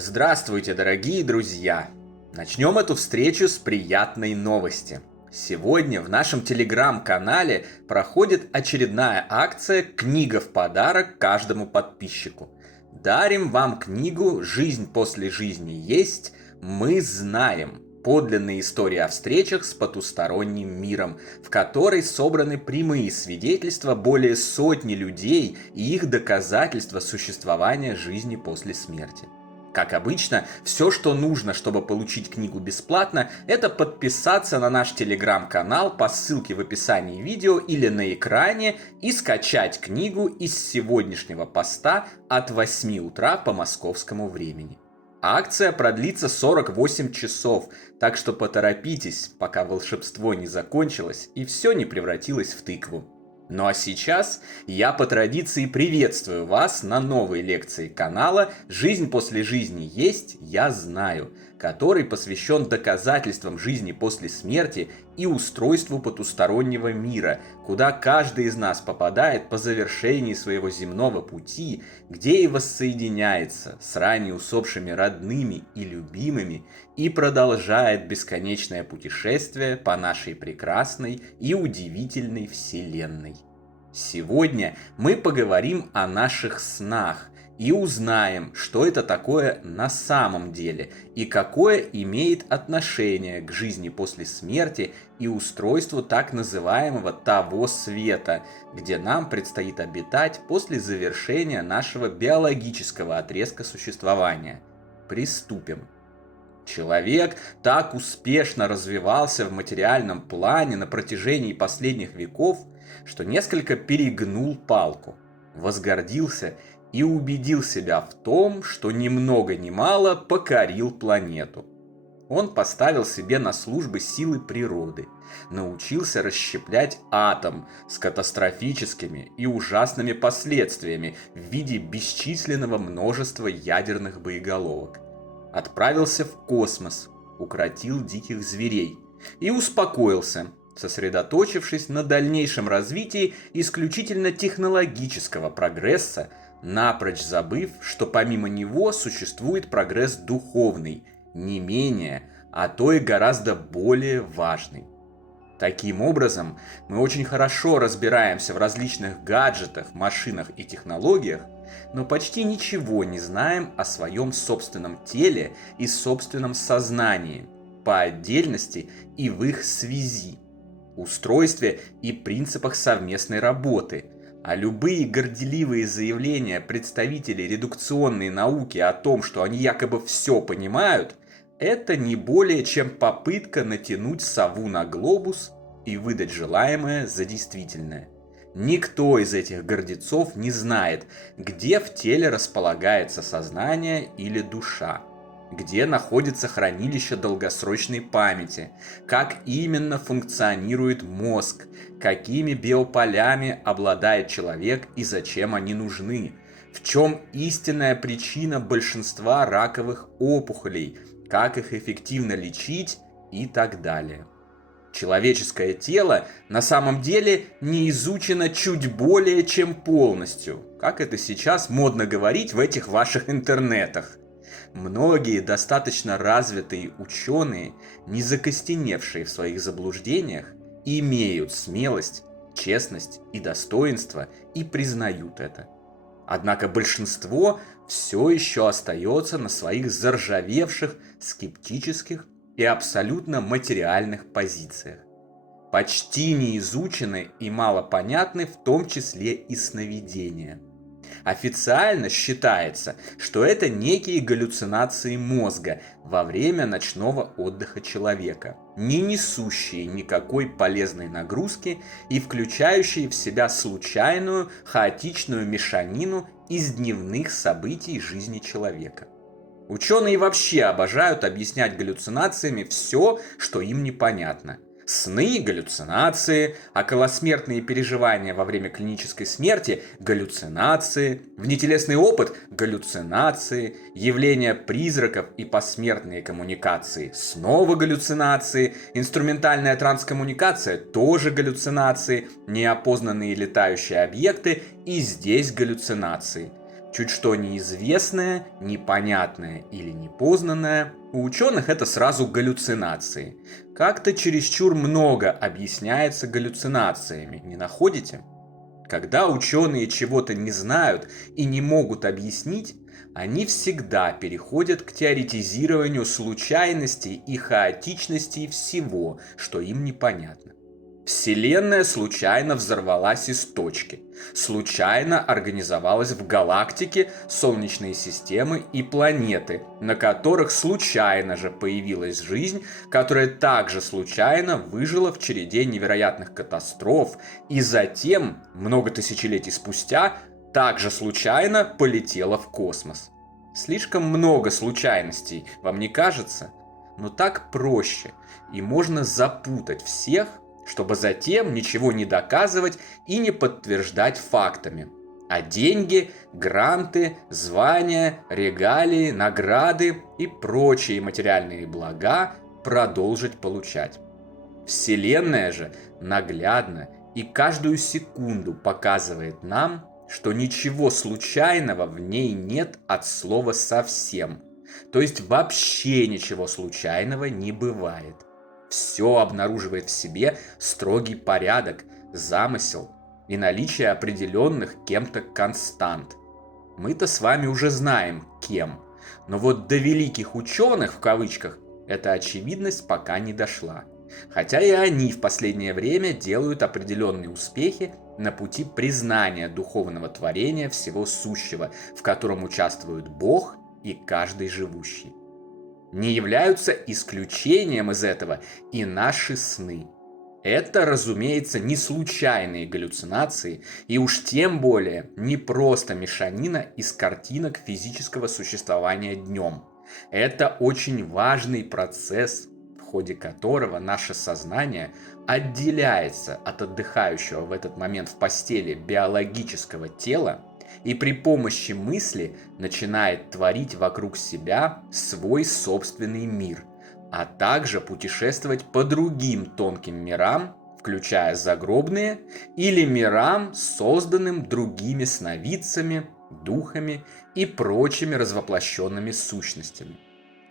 Здравствуйте, дорогие друзья! Начнем эту встречу с приятной новости. Сегодня в нашем телеграм-канале проходит очередная акция «Книга в подарок каждому подписчику». Дарим вам книгу «Жизнь после жизни есть, мы знаем». Подлинные истории о встречах с потусторонним миром, в которой собраны прямые свидетельства более сотни людей и их доказательства существования жизни после смерти. Как обычно, все, что нужно, чтобы получить книгу бесплатно, это подписаться на наш телеграм-канал по ссылке в описании видео или на экране и скачать книгу из сегодняшнего поста от 8 утра по московскому времени. Акция продлится 48 часов, так что поторопитесь, пока волшебство не закончилось и все не превратилось в тыкву. Ну а сейчас я по традиции приветствую вас на новой лекции канала «Жизнь после жизни есть, я знаю», который посвящен доказательствам жизни после смерти и устройству потустороннего мира, куда каждый из нас попадает по завершении своего земного пути, где и воссоединяется с ранее усопшими родными и любимыми и продолжает бесконечное путешествие по нашей прекрасной и удивительной Вселенной. Сегодня мы поговорим о наших снах и узнаем, что это такое на самом деле и какое имеет отношение к жизни после смерти и устройству так называемого того света, где нам предстоит обитать после завершения нашего биологического отрезка существования. Приступим. Человек так успешно развивался в материальном плане на протяжении последних веков, что несколько перегнул палку, возгордился и убедил себя в том, что ни много ни мало покорил планету. Он поставил себе на службу силы природы, научился расщеплять атом с катастрофическими и ужасными последствиями в виде бесчисленного множества ядерных боеголовок. Отправился в космос, укротил диких зверей и успокоился, сосредоточившись на дальнейшем развитии исключительно технологического прогресса, напрочь забыв, что помимо него существует прогресс духовный, не менее, а то и гораздо более важный. Таким образом, мы очень хорошо разбираемся в различных гаджетах, машинах и технологиях, но почти ничего не знаем о своем собственном теле и собственном сознании, по отдельности и в их связи, устройстве и принципах совместной работы, а любые горделивые заявления представителей редукционной науки о том, что они якобы все понимают, это не более чем попытка натянуть сову на глобус и выдать желаемое за действительное. Никто из этих гордецов не знает, где в теле располагается сознание или душа, где находится хранилище долгосрочной памяти, как именно функционирует мозг, какими биополями обладает человек и зачем они нужны, в чем истинная причина большинства раковых опухолей, как их эффективно лечить и так далее. Человеческое тело на самом деле не изучено чуть более чем полностью, как это сейчас модно говорить в этих ваших интернетах. Многие достаточно развитые ученые, не закостеневшие в своих заблуждениях, имеют смелость, честность и достоинство и признают это. Однако большинство все еще остается на своих заржавевших, скептических и абсолютно материальных позициях. Почти не изучены и мало понятны в том числе и сновидения. Официально считается, что это некие галлюцинации мозга во время ночного отдыха человека, не несущие никакой полезной нагрузки и включающие в себя случайную, хаотичную мешанину из дневных событий жизни человека. Ученые вообще обожают объяснять галлюцинациями все, что им непонятно. Сны – галлюцинации, околосмертные переживания во время клинической смерти – галлюцинации, внетелесный опыт – галлюцинации, явления призраков и посмертные коммуникации – снова галлюцинации, инструментальная транскоммуникация – тоже галлюцинации, неопознанные летающие объекты – и здесь галлюцинации. Чуть что неизвестное, непонятное или непознанное, у ученых это сразу галлюцинации. Как-то чересчур много объясняется галлюцинациями, не находите? Когда ученые чего-то не знают и не могут объяснить, они всегда переходят к теоретизированию случайностей и хаотичностей всего, что им непонятно. Вселенная случайно взорвалась из точки, случайно организовалась в галактике Солнечные системы и планеты, на которых случайно же появилась жизнь, которая также случайно выжила в череде невероятных катастроф и затем, много тысячелетий спустя, также случайно полетела в космос. Слишком много случайностей, вам не кажется? Но так проще, и можно запутать всех, чтобы затем ничего не доказывать и не подтверждать фактами. А деньги, гранты, звания, регалии, награды и прочие материальные блага продолжить получать. Вселенная же наглядно и каждую секунду показывает нам, что ничего случайного в ней нет от слова совсем. То есть вообще ничего случайного не бывает. Все обнаруживает в себе строгий порядок, замысел и наличие определенных кем-то констант. Мы-то с вами уже знаем, кем. Но вот до великих ученых, в кавычках, эта очевидность пока не дошла. Хотя и они в последнее время делают определенные успехи на пути признания духовного творения всего сущего, в котором участвуют Бог и каждый живущий. Не являются исключением из этого и наши сны. Это, разумеется, не случайные галлюцинации, и уж тем более не просто мешанина из картинок физического существования днем. Это очень важный процесс, в ходе которого наше сознание отделяется от отдыхающего в этот момент в постели биологического тела и при помощи мысли начинает творить вокруг себя свой собственный мир, а также путешествовать по другим тонким мирам, включая загробные, или мирам, созданным другими сновидцами, духами и прочими развоплощенными сущностями.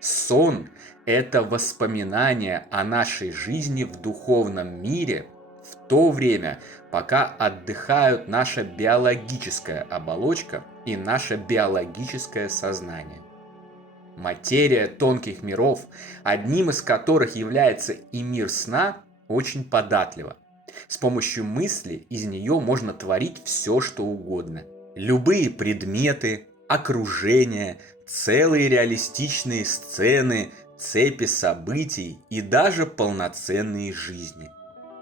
Сон – это воспоминание о нашей жизни в духовном мире в то время, пока отдыхают наша биологическая оболочка и наше биологическое сознание. Материя тонких миров, одним из которых является и мир сна, очень податлива. С помощью мысли из нее можно творить все, что угодно. Любые предметы, окружения, целые реалистичные сцены, цепи событий и даже полноценные жизни.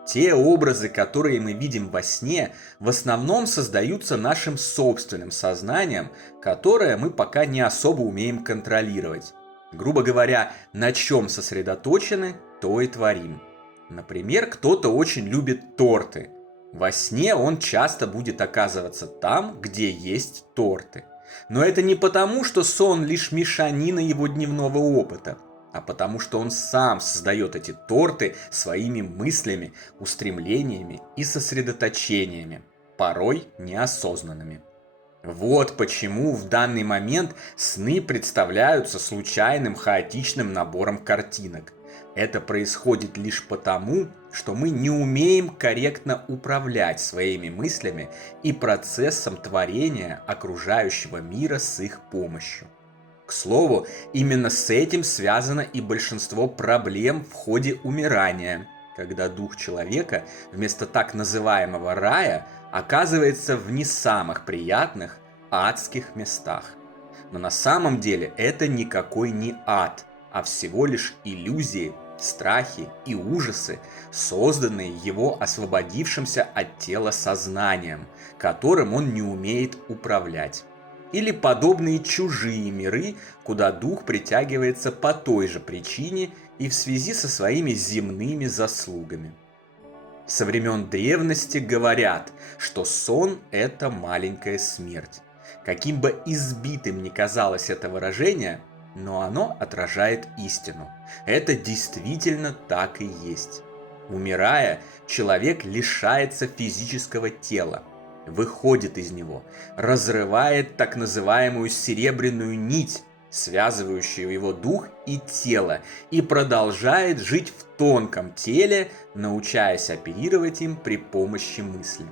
Те образы, которые мы видим во сне, в основном создаются нашим собственным сознанием, которое мы пока не особо умеем контролировать. Грубо говоря, на чем сосредоточены, то и творим. Например, кто-то очень любит торты. Во сне он часто будет оказываться там, где есть торты. Но это не потому, что сон лишь мешанина его дневного опыта, а потому что он сам создает эти торты своими мыслями, устремлениями и сосредоточениями, порой неосознанными. Вот почему в данный момент сны представляются случайным хаотичным набором картинок. Это происходит лишь потому, что мы не умеем корректно управлять своими мыслями и процессом творения окружающего мира с их помощью. К слову, именно с этим связано и большинство проблем в ходе умирания, когда дух человека вместо так называемого рая оказывается в не самых приятных адских местах. Но на самом деле это никакой не ад, а всего лишь иллюзии, страхи и ужасы, созданные его освободившимся от тела сознанием, которым он не умеет управлять. Или подобные чужие миры, куда дух притягивается по той же причине и в связи со своими земными заслугами. Со времен древности говорят, что сон – это маленькая смерть. Каким бы избитым ни казалось это выражение, но оно отражает истину. Это действительно так и есть. Умирая, человек лишается физического тела. выходит из него, разрывает так называемую серебряную нить, связывающую его дух и тело, и продолжает жить в тонком теле, научаясь оперировать им при помощи мысли.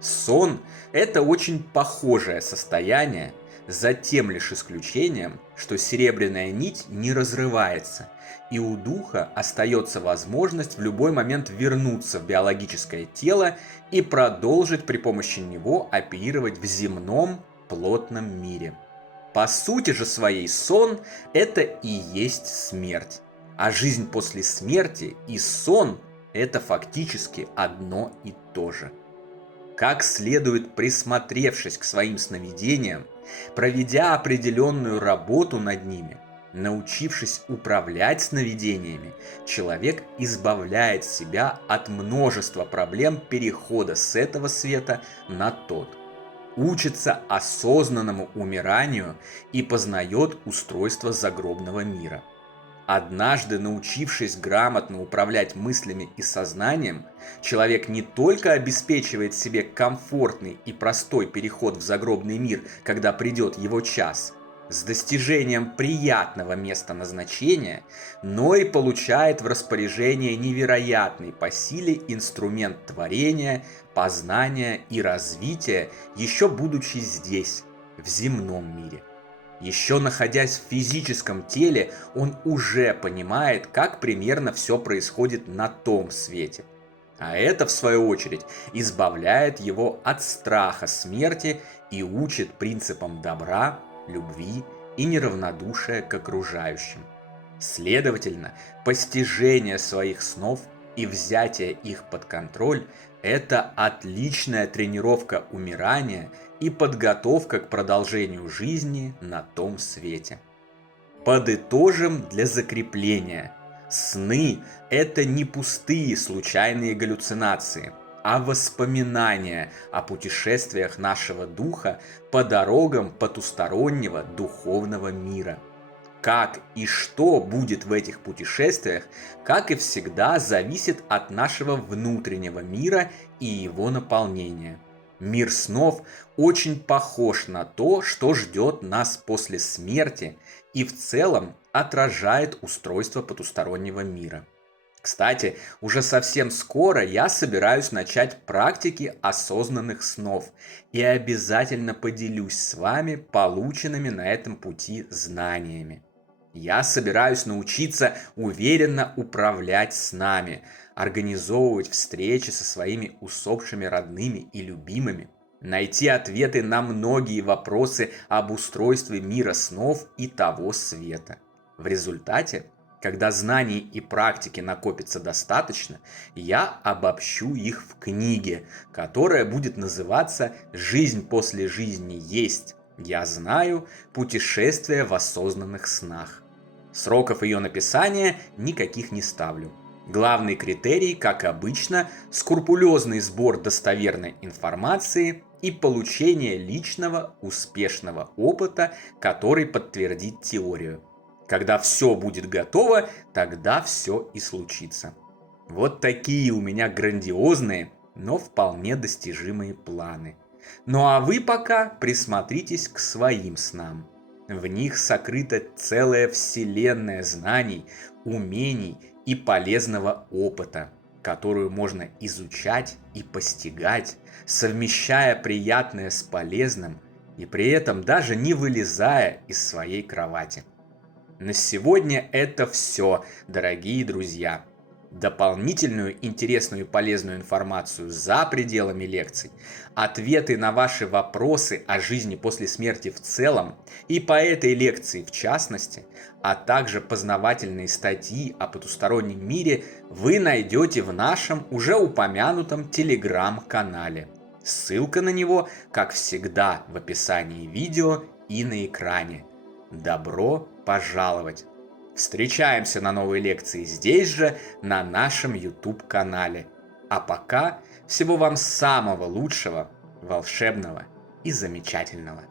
Сон – это очень похожее состояние, за тем лишь исключением, что серебряная нить не разрывается, и у духа остается возможность в любой момент вернуться в биологическое тело и продолжить при помощи него оперировать в земном плотном мире. По сути же своей сон – это и есть смерть, а жизнь после смерти и сон – это фактически одно и то же. Как следует присмотревшись к своим сновидениям, проведя определенную работу над ними, научившись управлять сновидениями, человек избавляет себя от множества проблем перехода с этого света на тот, учится осознанному умиранию и познает устройство загробного мира. Однажды научившись грамотно управлять мыслями и сознанием, человек не только обеспечивает себе комфортный и простой переход в загробный мир, когда придет его час, с достижением приятного места назначения, но и получает в распоряжение невероятный по силе инструмент творения, познания и развития, еще будучи здесь, в земном мире. Еще находясь в физическом теле, он уже понимает, как примерно все происходит на том свете. А это, в свою очередь, избавляет его от страха смерти и учит принципам добра, любви и неравнодушия к окружающим. Следовательно, постижение своих снов и взятие их под контроль – это отличная тренировка умирания и подготовка к продолжению жизни на том свете. Подытожим для закрепления. Сны – это не пустые случайные галлюцинации, а воспоминания о путешествиях нашего духа по дорогам потустороннего духовного мира. Как и что будет в этих путешествиях, как и всегда, зависит от нашего внутреннего мира и его наполнения. Мир снов очень похож на то, что ждет нас после смерти, и в целом отражает устройство потустороннего мира. Кстати, уже совсем скоро я собираюсь начать практики осознанных снов и обязательно поделюсь с вами полученными на этом пути знаниями. Я собираюсь научиться уверенно управлять снами, организовывать встречи со своими усопшими родными и любимыми, найти ответы на многие вопросы об устройстве мира снов и того света. В результате, когда знаний и практики накопится достаточно, я обобщу их в книге, которая будет называться «Жизнь после жизни есть. Я знаю. Путешествие в осознанных снах». Сроков ее написания никаких не ставлю. Главный критерий, как обычно, скрупулезный сбор достоверной информации и получение личного успешного опыта, который подтвердит теорию. Когда все будет готово, тогда все и случится. Вот такие у меня грандиозные, но вполне достижимые планы. Ну а вы пока присмотритесь к своим снам. В них сокрыта целая вселенная знаний, умений и полезного опыта, которую можно изучать и постигать, совмещая приятное с полезным и при этом даже не вылезая из своей кровати. На сегодня это все, дорогие друзья. Дополнительную интересную и полезную информацию за пределами лекций, ответы на ваши вопросы о жизни после смерти в целом и по этой лекции в частности, а также познавательные статьи о потустороннем мире вы найдете в нашем уже упомянутом телеграм-канале. Ссылка на него, как всегда, в описании видео и на экране. Добро пожаловать! Встречаемся на новой лекции здесь же, на нашем YouTube-канале. А пока всего вам самого лучшего, волшебного и замечательного.